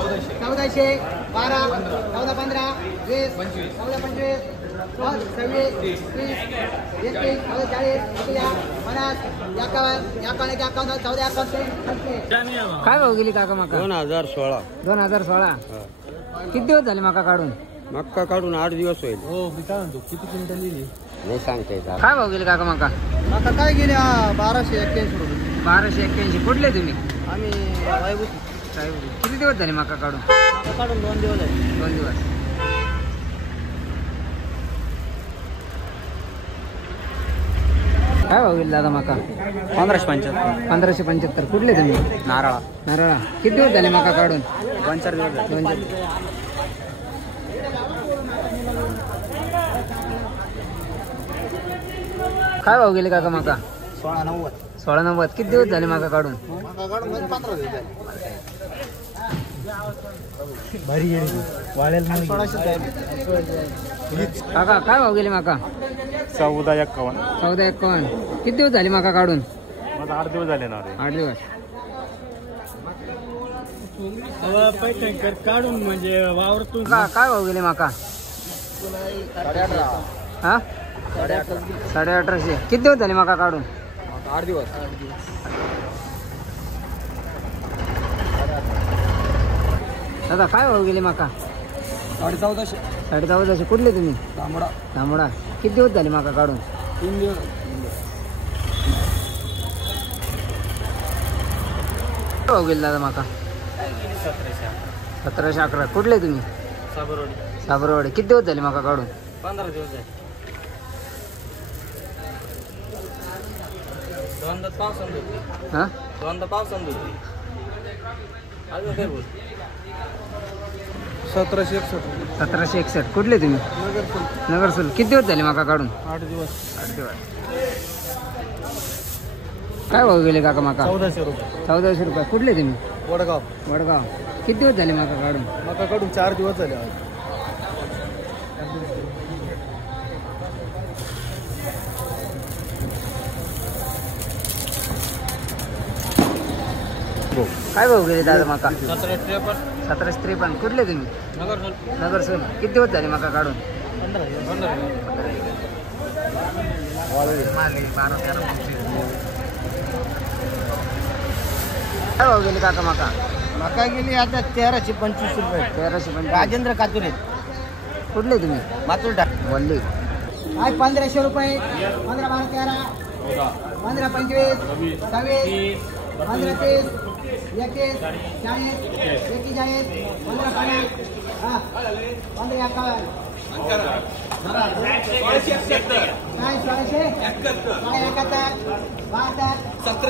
1400 12 14 15 20 14 25 26 30 31 40 50 51 14 काय भाव गेली काका मका? 2016. 2016. किती दिवस झाले मका काढून? मक्का काढून 8 दिवस होईल. हो मी काय म्हणतो किती क्विंटल लिहिली? नाही सांगता येत. काय भाव गेली काका मका? आता काय गेले 1281 रुपये. 1281. कुठले तुम्ही? आम्ही वायबुती. किती दिवस झाले मका काढून? काढून 2 दिवस झाले. 2 दिवस. काय भाव गेली दादा मका? 1575. 1575. कुठले तुम्ही? नारळा. नारळा. किती दिवस झाले मका काढून? 2-4 दिवस झाले. 2 दिवस. काय भाव गेले काका मका? 1690. 1690. किती दिवस झाले मका काढून? मका काढून 15 दिवस झाले. भारी गेली. वाळेल नाही. 1600. काका काय भाव गेले मका? 1451. 1451. किती दिवस झाले मका काढून? माझा 8 दिवस झाले ना रे. 8 दिवस. काढून म्हणजे वावरतून का काय भाव गेले मका? 18. हा 1850. किती दिवस झाले मका काढून? 8 दिवस. दादा काय भाव गेले मका? 1450. 1450. कुठले तुम्ही? तांबडा. तांबडा. किती दिवस झाले मका काढून? 3 दिवस. काय भाव गेले दादा मका? 1711. कुठले तुम्ही? साबरवाडी. किती दिवस झाले मका काढून? 15 दिवस झाले. दोनदा पावसानं धुतली. हा दोनदा पावसानं धुतली. अजून काय बोल? 1761. 1761. कुठले तुम्ही? नगरसूल. किती दिवस झाले मका काढून? 8 दिवस. 8 दिवस. काय भाव गेले काका मका? 1400 रुपये. 1400 रुपये. कुठले तुम्ही? वडगाव. वडगाव. किती दिवस झाले मका काढून? मका काढून 4 दिवस झाले. काय भाव गेले दादा मका? 1753. 1753. कुठले तुम्ही? नगरसूल. नगरसूल. किती दिवस झाले मका काढून? 15 दिवस. 15 दिवस. काय भाव गेले काका मका? मका गेली आता 1325 रुपये. 1350. राजेंद्र कातुरे. कुठले तुम्ही? मातुर टाक. वल्ली. काय 1500 रुपये. 15 12 13 15 25 26 15 30 21 40 41 15 50 हा 15 51. काय 1600 काय 71 72 17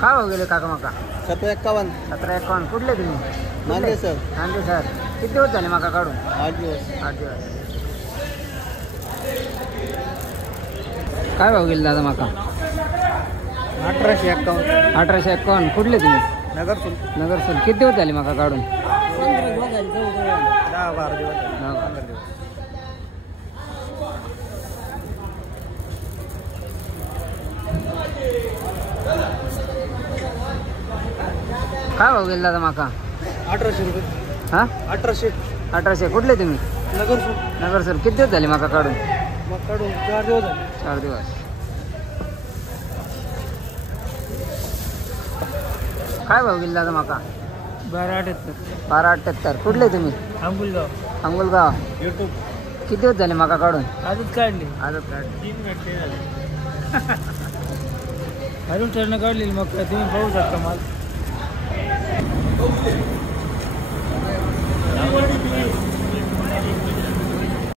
काय भाव गेले काका मका? 1751. 1751. कुठले तुम्ही? नांदे सर. नांदे सर. किती दिवस झाले मका काढून? 8 दिवस. 8 दिवस. काय भाव गेले दादा मका? 1851. 1851. कुठले तुम्ही? नगरसूल. नगरसूल. किती दिवस झाले मका काढून? 10 12 दिवस. काय भाव गेले दादा मका? 1800 रुपये. हा 1800. 1800. कुठले तुम्ही? नगरसूल. नगरसूल. किती दिवस झाले मका काढून? मग काढून 4 दिवस झाले. 4 दिवस. काय भाव गेले दादा मका? 1278. 1278. कुठले तुम्ही? अंबुलगाव. अंगुलगाव. युट्यूब. किती दिवस झाले मका काढून? आजच काढली. आजच काढले. 3 मिनिटे झाले. अजून टर्न काढलेली मग तुम्ही पाहू शकता माल.